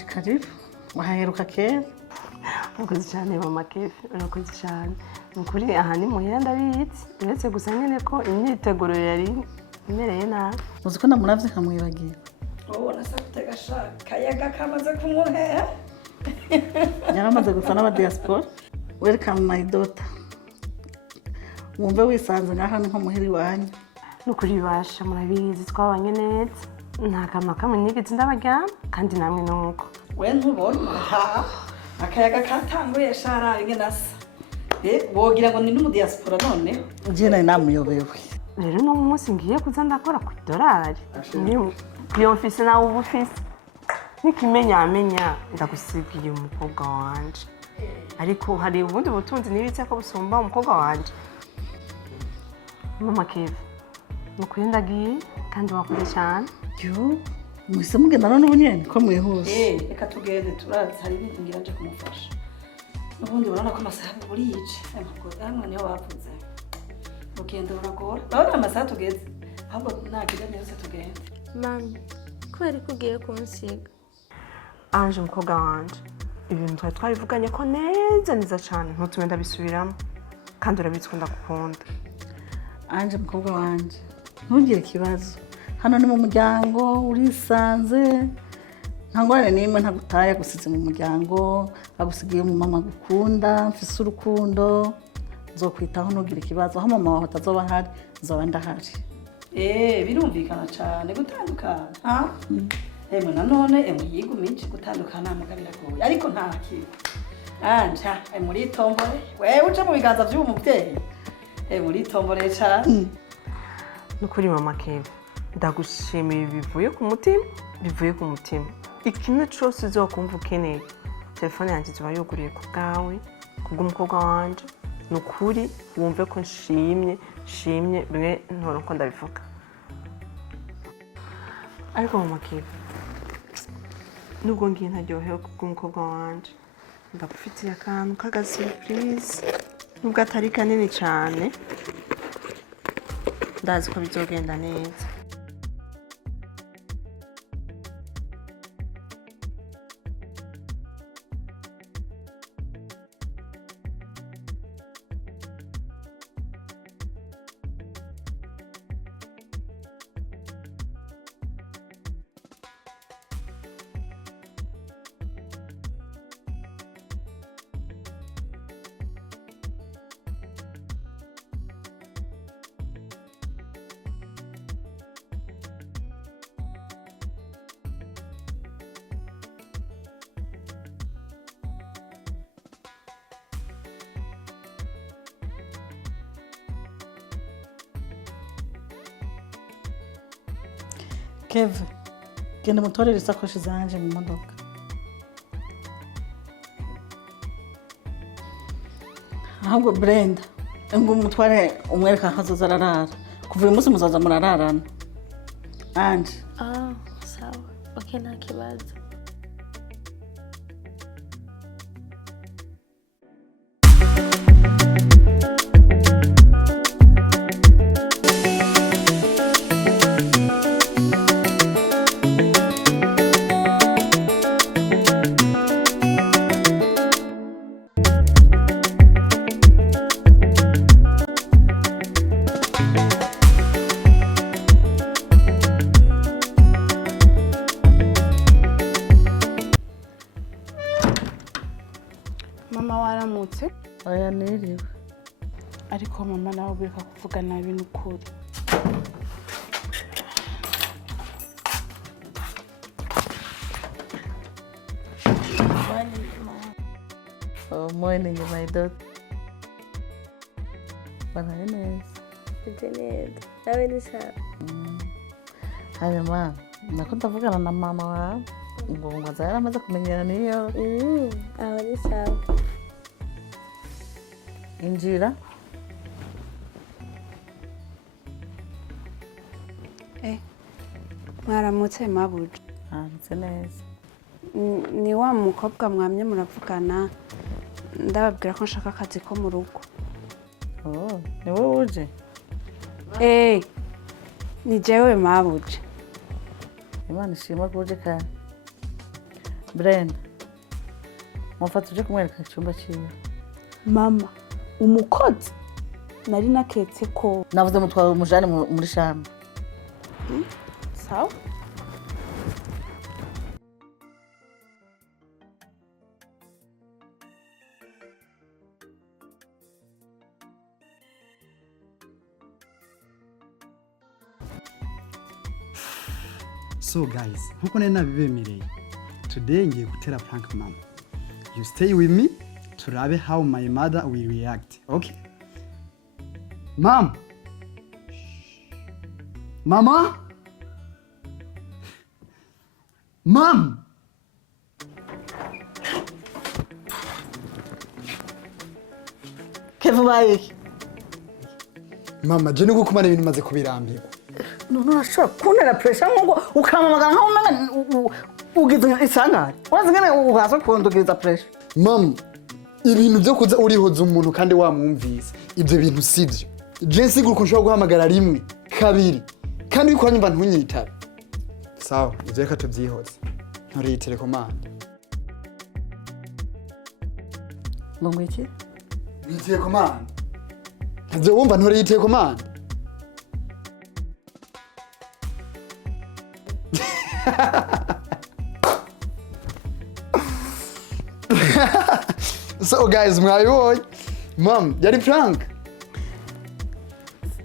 wanje karibu waheruka kera Urakoze cyane mama Kev, urakoze cyane. Nukuri aha ni muhira ndabizi, uretse gusa nyene ko imyiteguro yari imereye nabi. uzi ko namuravye nkamwibagira ubona se gutega kayaga kamaze kumuheha yaramaze gusa n'aba diaspora. Welcome my daughter, wumve wisanze ngaha nko muhiri wanyu. Nukuri basha murabizi twabanye neza, nta kamwe kamwe nigeze ndabajyana kandi namwe nuko. we ntubona akayaga katanguye sharari nge nasa wogira ngo ni n'umudiaspora none je nari namuyobewe. Rero no munsi ngiye kuza ndakora ku dolari. Ni office na ubu office. Nikimenya ndagusigiye umukobwa wanje. Ariko hari ubundi butunzi nibitse ko busumba umukobwa wanje. Mama Kev, nukuri ndagiye kandi wakoze cyane. Yo, mwese mugenda none ubunyene ko mwihuse. reka tugende turazi hari ibintu ngira nje kumufasha n'ubundi urabona ko amasaha buriyice hamwe niho bavuze ugenda uragora urabona amasaha tugeze ahubwo nagira neza tugende. Mami, kubera ko ugiye kunsiga? Anje umukobwa wanje, ibintu twabivuganye ko neza cyane ntutume ndabisubiramo kandi urabitswe ndagukunda. Anje mukobwa wanje, ntugire ikibazo. Hano ni mu muryango urisanze. Ntangorane nimwe ntagutaye gusize mu muryango, agusigiye mu mama gukunda, mfise urukundo. Nzokwitaho ntugire ikibazo. Aho mama wawe atazoba hari, nzoba ndahari. birumvikana cyane gutandukana ha emwe nanone yigumije gutandukana mugabira goye ariko nta kibi anja muri tombore wewe uje mu biganza by'uwo mubyeyi muri tombore cyane. Nukuri mama Kev, ndagushimiye bivuye ku mutima. Ikintu cyose uzokumva ukeneye, telefone yanjye ziba yuguriye ku bwawe, kubw'umukobwa wanje. Nukuri wumve ko nshimye bimwe ntoro ko ndabivuga. Ariko mama Kev, nubwo ngiye ntaryohewe kubw'umukobwa wanje, ndagufitiye akantu k'aga surprise. Nubwo atari kanini cyane, ndazi ko bizogenda neza. Kev, genda mutorere isakoshi zanje mu modoka. Ahubwo Brenda, ngo umutware umwereka ahazoza ararara. Kuva uyu munsi muzaza murararana. Anje. Sawa. Okay, nta kibazo. Mama waramutse? Oya niriwe. Ariko mama nawe ubika kuvuga nabi n'ukuri. Morning, my daughter. Banaye neza. Neza. Nawe ni sawa. Hanyuma, nako ndavugana na mama wawe. Ngo ngaza yaramaze kumenyera niyo. Aho ni sawa. Injira. Mwaramutse mabuja. Nse neza. Ni wa mukobwa mwamye muravugana. Ndababwira ko nshaka akazi ko mu rugo. Ni wowe uje? Ni jewe mabuja. Imana ishimwe ko uje kandi. Brenda mufata uje kumwereka icyumba cyiwe. mama umukozi nari naketse ko Navuze mutwara umujane muri shamba. sawa. So guys, nkuko nari nabibemereye, today ngiye gutera prank mama. You stay with me turabe how my mother will react, okay? Mom! Mama! Mom! Kevin baye. Mama, je nuko kumana ibintu maze kubirambirwa. None urashobora kuntera pressure ngo ukamamagana nkaho umenga ugize isangane. Urazi ngene uhaza kundugiriza pressure. Mom, ibintu byo kuza urihoza umuntu kandi wamwumvise. Ibyo bintu sivyo. Je nsigura ko nshobora guhamagara rimwe, kabiri. Kandi uko nyumva ntunyitabe. Sawa, ivyo reka tubyihoze. Ntoreye telekomande. Ngo iki? Ntiye komande. Ntabyo wumva ntoreye telekomande. So guys, mwabibonye. Mom, yari prank.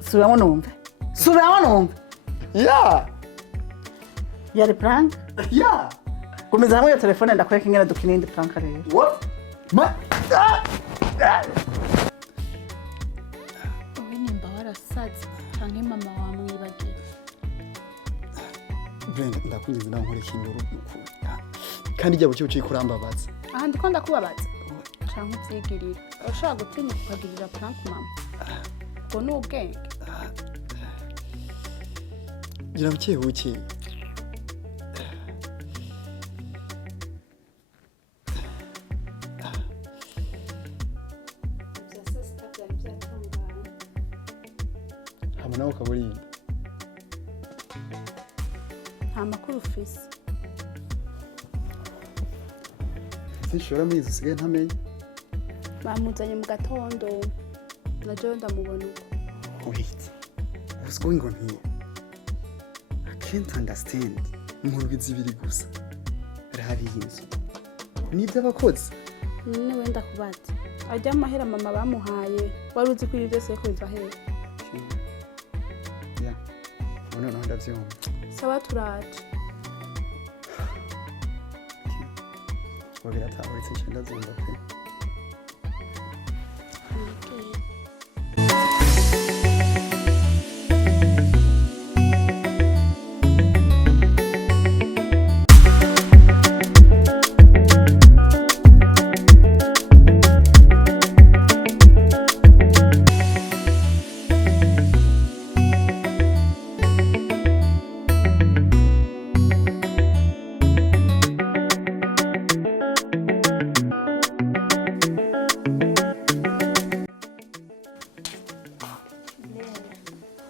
Subiramo numve. Yeah. Yari prank? Yeah. Komeza hamwe iyo telefone ndakwereka ingene dukina indi prank rero. What? Wowe nimba warasaze canke mama wamwibagiye. Brenda, ndakunze nawe nkoreka induru. Kandi ijya bucyo uciye kurambabaza. Aha ndiko ndakubabaza canke uvyigirira. Urashobora gutinya kukagirira prank mama. Ngo ni ubwenge. Gira bucye bucye. Hamana ukaburinda. Nta makuru ufise. Sinshobora mwiza usigaye ntamenye. Bamuzanye mu gatondo. Naje ndamubona uko. Wait. What's going on here? I can't understand. Murugize ibiri gusa. Rabi inzu. Nibyo abakozi. None wenda kubaza. Ajya amahera mama bamuhaye. Wari uzi ko ibi byose ko biva hehe? Yeah. None ndavyumva. Sawa turaje. Wabira taburitse nshinda zumva pe.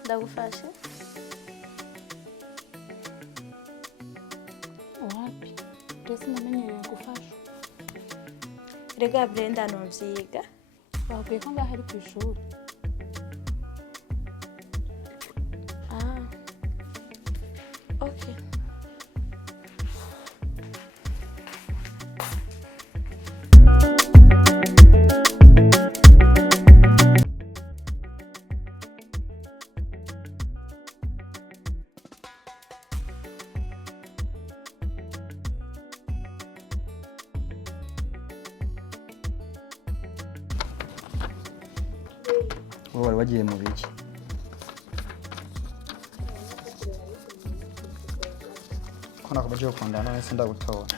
Ndagufashe? Wapi? Ndetse namenyereye gufasha. Rega Brenda novyiga. Bakwiye ko ngaho ari ku ishuri. Okay. Wowe wari wagiye mu biki? Ko nakomeje gukundana none se ndagutora.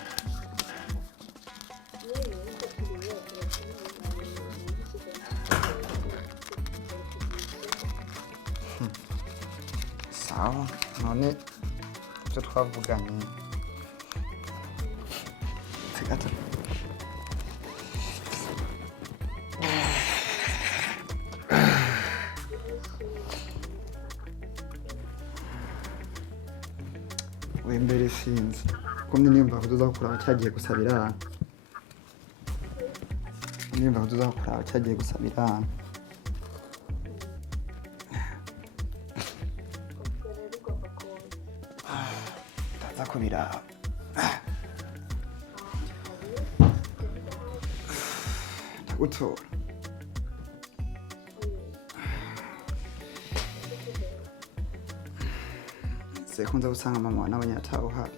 Sawa, none ibyo twavuganye. Tegata. Wembere sinzi. kumwe nimba kuzoza kuraba cyagiye gusabira nimba kuzoza kuraba cyagiye gusabira ndaza kubiraba ndagutora sekunza gusanga mama wa n'abanyataho hari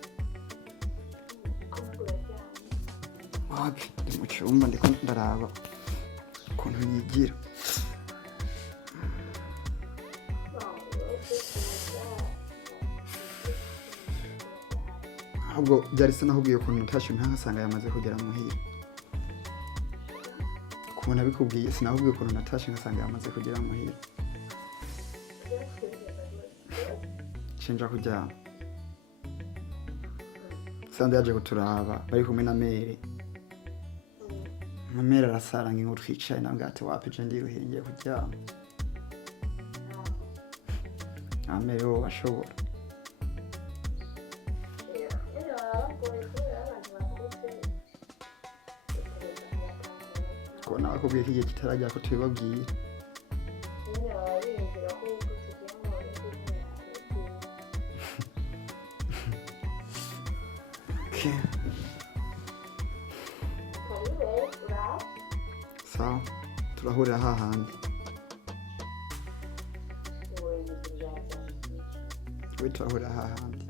wapi ndi mu cyumba ndiko ndaraba ukuntu nigira ahubwo byari se nahubwiye ukuntu natashe ntasanga yamaze kugera muhira ukuntu abikubwiye sinahubwiye ukuntu natashe ngasanga yamaze kugera muhira shinja kuryama sande yaje kuturaba bari kumwe na mere mamere arasara ngo twicaye nabwo ati wapi je ndiruhiye ngiye kuryama amere wo bashobora ko nawe kubwiye ko igihe kitarajya ko tubibabwiye sawa turahurira hahandi we turahurira hahandi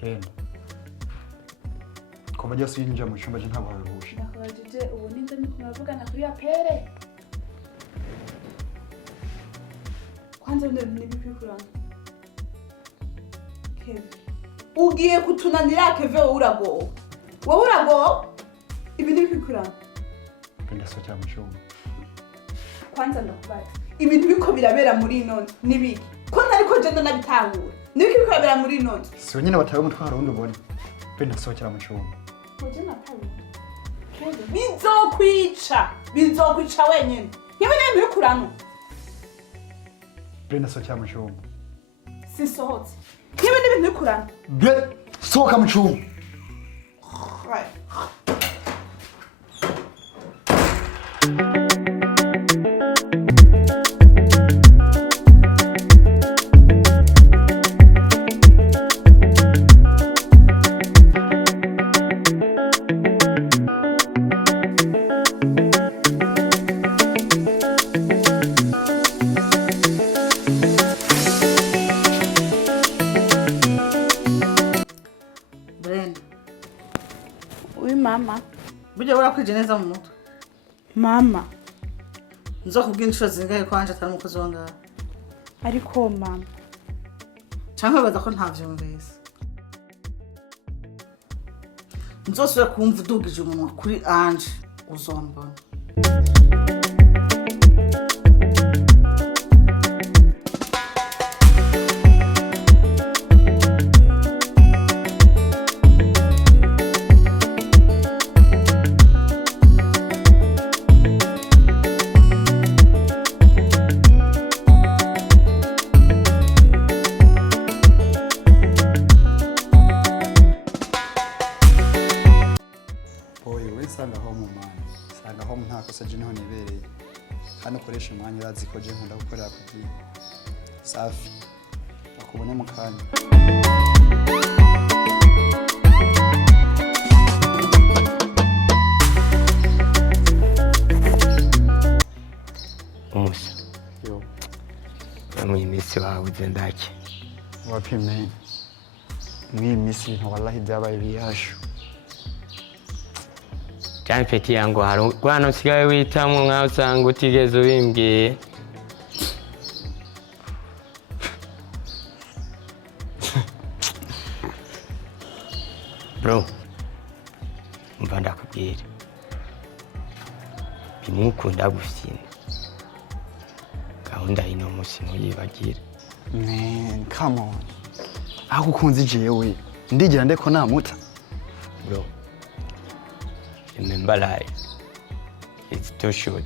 Brenda kuva ryose yinjira mu cyumba cye ntabwo waruhuje nakubajije ubu ninze muravugana kuri apere kwanza nibipikurana Kevin ugiye kutunanira Kevin wowe urago ibi nibipikurana Brenda socyera mu cyumba kwanza ndakubaza ibintu biko birabera muri none nibiki ko nariko je nabitahura nibiki biko birabera muri none si wenyine batawe umutwaro wundi ubona Brenda socyera mu cyumba bizokwica wenyine nkibi n'ibintu bikurano Brenda socyera mu cyumba sisohotse nkibi n'ibintu bikurano sohoka mu cyumba Mama burya burakwije neza mu mutwe mama nzokubwira inshuro zingahe ko wanje atari umukozi wangahe ariko mama canke baza ko ntavyumvise nzosubira kumva udugije umunwa kuri anje uzombona hano ukoresha umwanya urazi ko je nkunda gukorera ku gihe safi bakubone mu kanya umusa yo bamwe iminsi babuze ndake wapime mw'iyi minsi ibintu wallahi byabaye biyashu cyane peti yangu hari rwano sigaye witamwe nkaho usanga utigeze ubimbwiye bro mva ndakubwira bimukunda gufyina gahunda y'ino munsi ntuyibagira man come on aho ukunze jewe ndigira ndeko namuta. Bro, remember life. It's too short.